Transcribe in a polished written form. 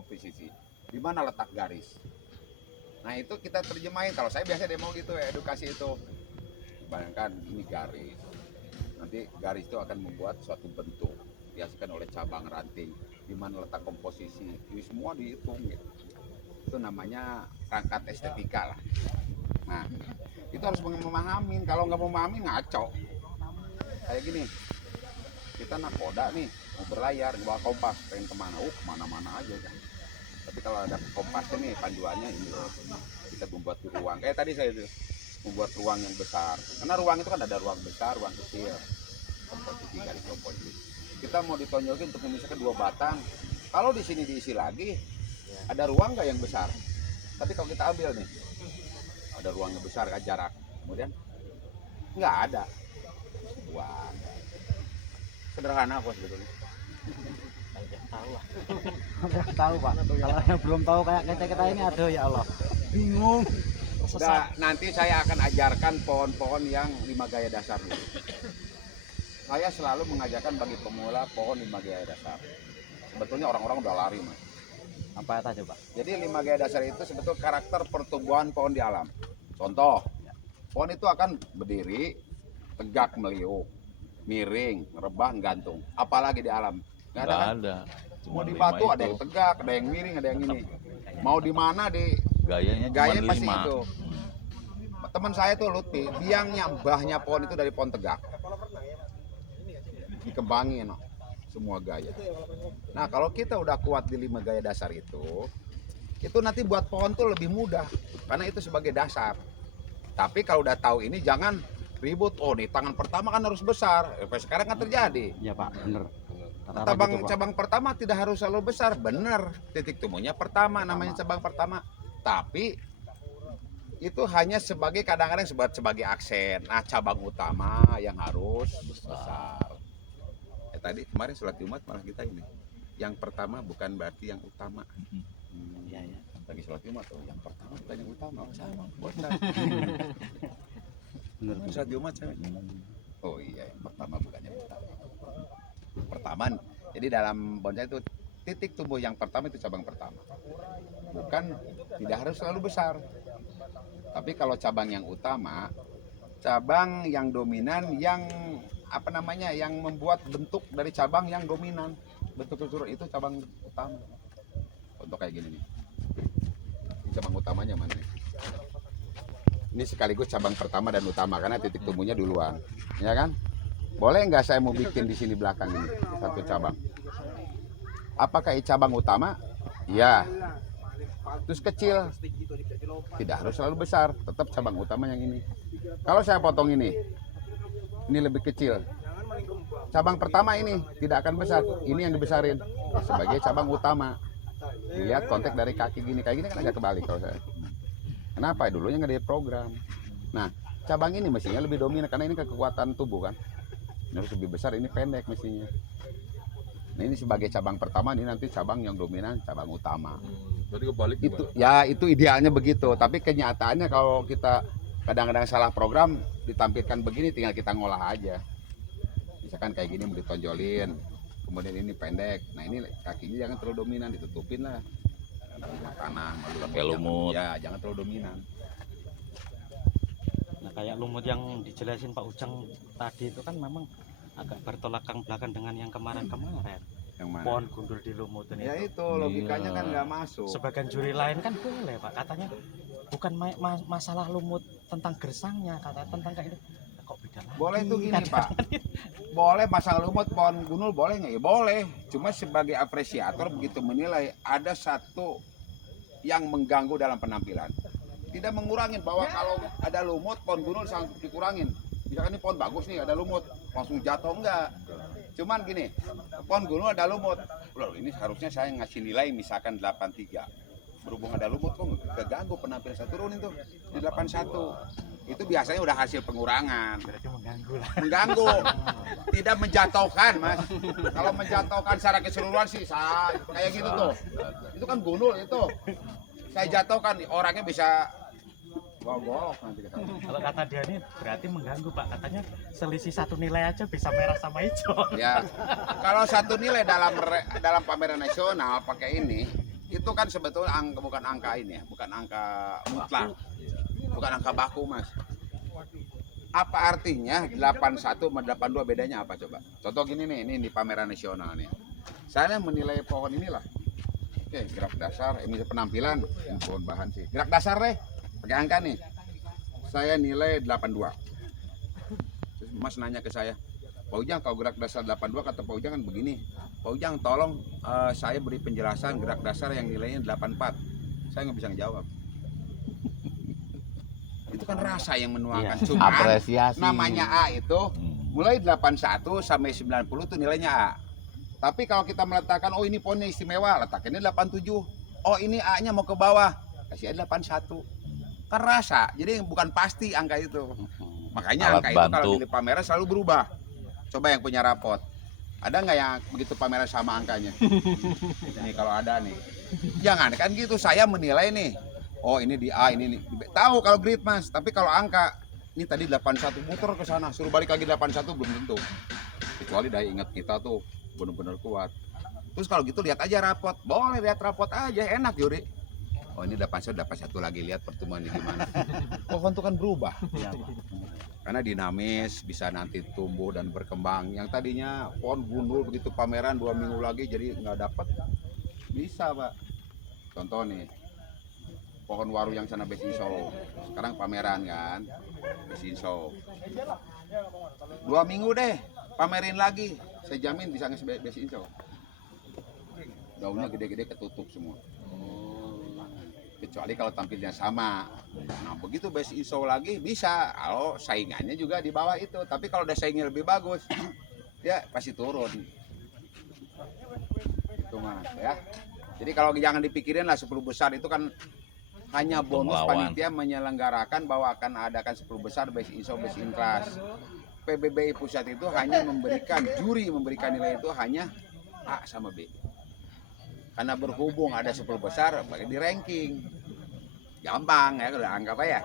komposisi, di mana letak garis. Nah itu kita terjemahin. Kalau saya biasa demo gitu ya, edukasi itu. Bayangkan ini garis. Nanti garis itu akan membuat suatu bentuk dihasilkan oleh cabang ranting. Di mana letak komposisi, ini semua dihitung gitu. Itu namanya perangkat estetika lah. Nah itu harus memahamin. Kalau nggak memahamin ngaco. Kayak gini, kita nakoda nih mau berlayar bawa kompas, pengen kemana? Kemana-mana aja kan. Tapi kalau ada kompasnya nih panduannya ini loh, kita membuat ruang. Kayak tadi saya itu membuat ruang yang besar. Karena ruang itu kan ada ruang besar, ruang kecil. Komposisi garis komposisi. Kita mau ditonjokin untuk memisahkan dua batang. Kalau di sini diisi lagi, ada ruang nggak yang besar? Tapi kalau kita ambil nih, ada ruangnya besar kan jarak. Kemudian nggak ada. Wah, sederhana kok sebetulnya. Udah tahu Pak. Kalau yang belum tahu kayak kita ini ada ya Allah. Bingung. Nah, nanti saya akan ajarkan pohon-pohon yang 5 gaya dasar dulu. Saya selalu mengajarkan bagi pemula pohon 5 gaya dasar. Sebetulnya orang-orang udah lari mas. Apa itu Pak? Jadi 5 gaya dasar itu sebetulnya karakter pertumbuhan pohon di alam. Contoh, pohon itu akan berdiri, tegak meliuk, miring, rebah, gantung. Apalagi di alam? Nggak ada. Kan? Mau di batu ada yang tegak, ada yang miring, ada yang ini. Mau di mana di gaya pasti 5. Itu. Teman saya tuh Lutfi, biangnya mbahnya pohon itu dari pohon tegak. Dikembangin semua gaya. Nah kalau kita udah kuat di 5 gaya dasar itu nanti buat pohon tuh lebih mudah karena itu sebagai dasar. Tapi kalau udah tahu ini jangan ribut. Oh nih tangan pertama kan harus besar. Sekarang kan terjadi. Iya Pak, bener. Cabang pertama tidak harus selalu besar, bener. Titik temunya pertama, namanya cabang pertama. Tapi itu hanya sebagai kadang-kadang sebagai aksen. Nah cabang utama yang harus besar. Tadi kemarin sholat Jumat malah kita ini. Yang pertama bukan berarti yang utama. Iya ya. Lagi sholat Jumat tuh, yang pertama bukan yang utama. Sama, bosan. Bener. Sholat Jumat saya. Oh iya, yang pertama bukan yang utama. Pertama, jadi dalam bonsai itu titik tumbuh yang pertama itu cabang pertama. Bukan tidak harus selalu besar. Tapi kalau cabang yang utama, cabang yang dominan yang yang membuat bentuk dari cabang yang dominan. Bentuk struktur itu cabang utama. Contoh kayak gini nih. Ini cabang utamanya mana? Ini sekaligus cabang pertama dan utama karena titik tumbuhnya duluan. Ya kan? Boleh nggak saya mau bikin di sini belakang ini satu cabang? Apakah ini cabang utama? Ya. Terus kecil. Tidak harus selalu besar, tetap cabang utama yang ini. Kalau saya potong ini lebih kecil. Cabang pertama ini tidak akan besar. Ini yang dibesarin sebagai cabang utama. Lihat konteks dari kaki gini, kayak gini kan agak kebalik kalau saya. Kenapa? Dulunya nggak ada program. Nah, cabang ini mestinya lebih dominan karena ini kekuatan tubuh kan. Ini harus lebih besar, ini pendek mestinya. Nah, ini sebagai cabang pertama, ini nanti cabang yang dominan, cabang utama. Berarti kebalik itu ya, itu idealnya begitu. Tapi kenyataannya kalau kita kadang-kadang salah program, ditampilkan begini, tinggal kita ngolah aja. Misalkan kayak gini mau ditonjolin, kemudian ini pendek. Nah ini kakinya jangan terlalu dominan, ditutupin lah. Tanah, pakai lumut. Ya, jangan terlalu dominan. Nah kayak lumut yang dijelasin Pak Ujang tadi itu kan memang agak bertolakang belakang dengan yang kemarin-kemarin. Yang mana? Pohon gundul di lumutin Ya itu logikanya kan nggak masuk. Sebagian juri lain kan boleh Pak, katanya bukan masalah lumut tentang gersangnya, kata tentang kayak itu. Kok beda lagi? Boleh tuh gini Pak. Boleh pasang lumut pohon gundul boleh nggak? Ya boleh. Cuma sebagai apresiator begitu menilai ada satu yang mengganggu dalam penampilan. Tidak mengurangin bahwa kalau ada lumut pohon gundul sangat dikurangin. Misalkan ini pohon bagus nih ada lumut, langsung jatuh enggak. Cuman gini, pohon gundul ada lumut. Loh, ini harusnya saya ngasih nilai misalkan 83. Berhubung ada lumut kok keganggu penampilan saya turunin tuh di 81. Itu biasanya udah hasil pengurangan. Berarti mengganggu lah. Mengganggu, tidak menjatuhkan mas. Kalau menjatuhkan secara keseluruhan sih kayak gitu tuh. Itu kan gundul itu. Saya jatuhkan orangnya bisa golok nanti kita. Kalau kata dia ini berarti mengganggu Pak, katanya selisih satu nilai aja bisa merah sama hijau. Ya, kalau satu nilai dalam pameran nasional pakai ini, itu itu kan sebetulnya bukan angka ini ya, bukan angka mutlak, bukan angka baku mas. Apa artinya 81 sama 82 bedanya apa coba? Contoh gini nih, ini di pameran nasional nih. Saya menilai pohon inilah. Oke, gerak dasar, ini penampilan, ini pohon bahan sih. Gerak dasar deh, pakai angka nih. Saya nilai 82. Terus Mas nanya ke saya, Pak Ujang kalau gerak dasar 82 kata Pak Ujang kan begini. Pak Ujang tolong saya beri penjelasan gerak dasar yang nilainya 84. Saya nggak bisa ngejawab. Itu kan rasa yang menuangkan. Iya. Cuma Apresiasi. namanya A itu mulai 81 sampai 90 itu nilainya A. Tapi kalau kita meletakkan, oh ini pohonnya istimewa, letakannya 87. Oh ini A-nya mau ke bawah, kasih aja 81. Kan rasa, jadi bukan pasti angka itu. Makanya Alat angka itu kalau bantu. di pameran selalu berubah. Coba yang punya rapot, ada nggak yang begitu pameran sama angkanya? Nih kalau ada nih, jangan kan gitu. Saya menilai nih, oh ini di A, ini nih. Tahu kalau grid mas, tapi kalau angka ini tadi 81 muter ke sana, suruh balik lagi 81 belum tentu. Kecuali daya ingat kita tuh benar-benar kuat. Terus kalau gitu lihat aja rapot, boleh lihat rapot aja, enak Yuri. Oh ini 81 lagi, lihat pertumbuhannya gimana. Pohon itu kan berubah. Karena dinamis, bisa nanti tumbuh dan berkembang. Yang tadinya pohon gundul begitu pameran 2 minggu lagi jadi nggak dapat. Bisa pak. Contoh nih, pohon waru yang sana Besin Show. Sekarang pameran kan, Besin Show. 2 minggu deh, pamerin lagi. Saya jamin bisa ngasih Besin Show. Daunnya gede-gede ketutup semua. Kecuali kalau tampilnya sama. Nah begitu Besin Show lagi bisa. Kalau saingannya juga di bawah itu. Tapi kalau udah saingnya lebih bagus, ya pasti turun. Itu mas ya. Jadi kalau jangan dipikirin lah 10 besar itu kan hanya bonus Penglawan. panitia menyelenggarakan bahwa akan adakan 10 besar Besin Show, Besin Class. PBBI pusat itu hanya memberikan, juri memberikan nilai itu hanya A sama B. Karena berhubung ada 10 besar, pakai di ranking. Gampang ya, kalau anggap aja.